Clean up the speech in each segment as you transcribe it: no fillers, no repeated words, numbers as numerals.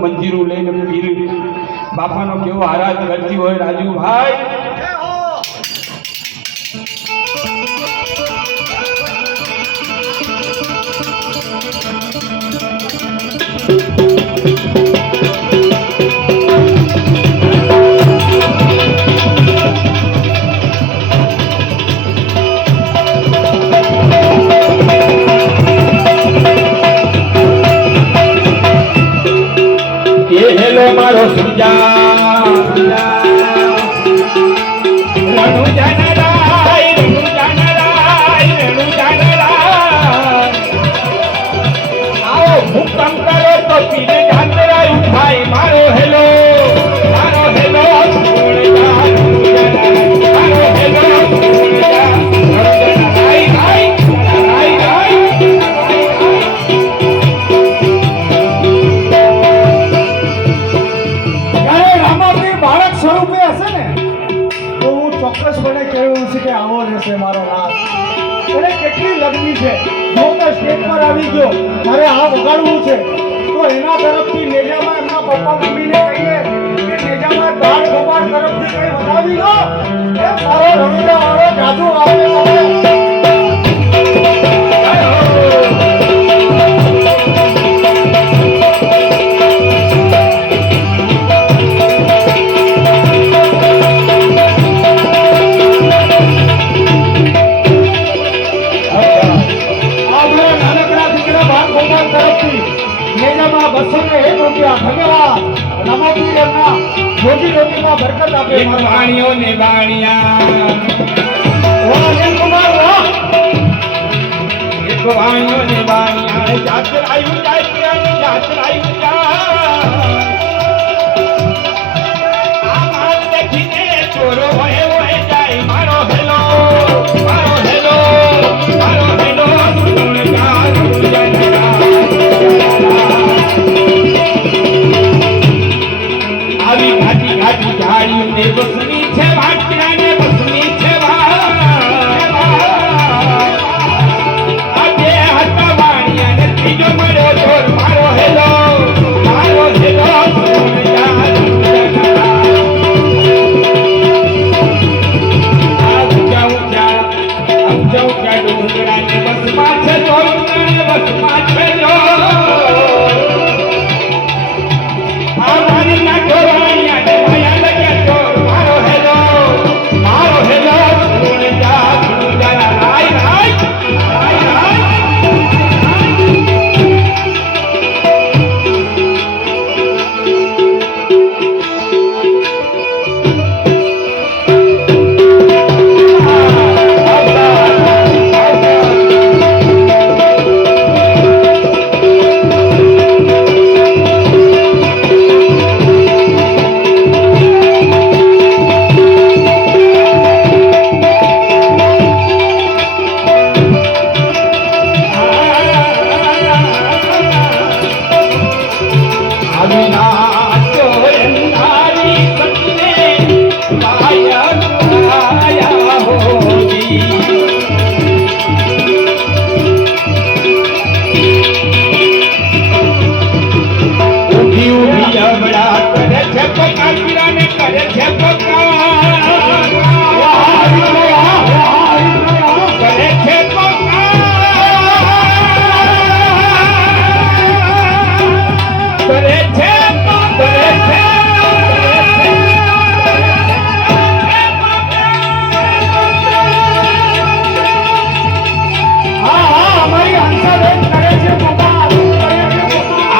મંજીરું લઈને પીર બાપાનો કેવો આરાધ કરતી હોય રાજુભાઈ. હેલો મારો સુજા રણુ જાનરાય રણુ જાનરાય રણુ જાનરાય આવો હુકમ કરો તો પીરે જાનરાય ઉઠાય મારો હેલો મારો હેલો મારો હેલો ચોક્કસપણે કહેવું છે કે આવો રહેશે મારો નાથ. એને કેટલી લગની છે. જો તો સ્ટેજ પર આવી ગયો મારે આ વગાડવું છે તો એના તરફથી નેજામાં એમના પપ્પા મમ્મીને કહીએ કે નેજામાં ગાઢ ગોપાળ તરફથી કઈ વધાવી દો એ મારો રણુજા વાળો જાદુ આવે ધન્યવાદ. રમાપીર એમના રોજી રોટીમાં બરકત આપે. વાણીઓ ને વાણિયા વાહ કુમાર વાહ. એક વાણીઓ ને વાણિયા જાતર આવ્યું જાય જાતર આવ્યું જાય આ માલ દેખીને ચોરો હોય હોય જાય મારો હેલો મારો હેલો મારો હેલો આવી ઘાટી ઘાટી ઝાડીઓ ને બસની છે વાટરા ને બસની છે આજે હતા વાણિયા ને ત્રીજો મળ્યો ચોર મારો હેલો મારો હેલો ઊંચા ઊંચા ડુંગરા ને બસમાં છે ચોર બસમાં છે ચોર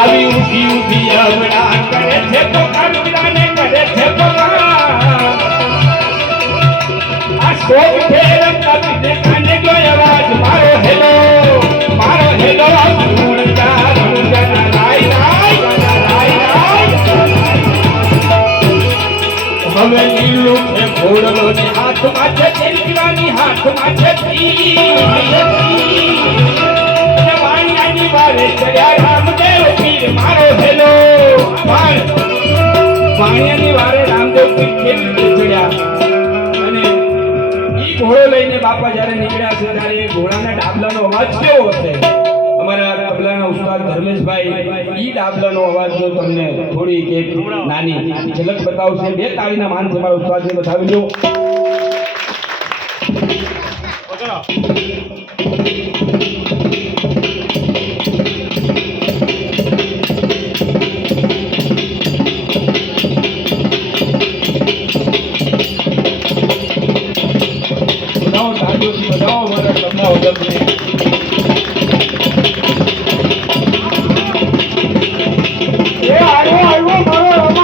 આવી ઉભી ઉભી અવડા કરે છે પોકાર વિરાને કરે છે પોકાર કોક ફેરવતા પીને કાને ગયો અવાજ મારો હેલો રણુજા રણુજાના રાય હવે લીલું છે ઘોડલો ને હાથમાં છે તેલ પીવાની હાથમાં છે વાણિયાની વારે ચડ્યા રામદેવ પીર મારો હેલો વાણિયાની વારે રામદેવ પીર કેવી રીતે ચડ્યા અને ઈ ઘોડો લઈને બાપા જ્યારે નીકળ્યા છે ત્યારે એ ઘોડાના ડાબલાનો અવાજ કેવો હશે અમારા તબલાના ઉસ્તાદ ધર્મેશભાઈ ઈ ડાબલાનો અવાજ જો તમને થોડી એક નાની ઝલક બતાવશે બે તાળીના માન છે મારા ઉસ્તાદને બતાવી લો બજાવો તાળીઓથી બજાવો મારા તબલા વગર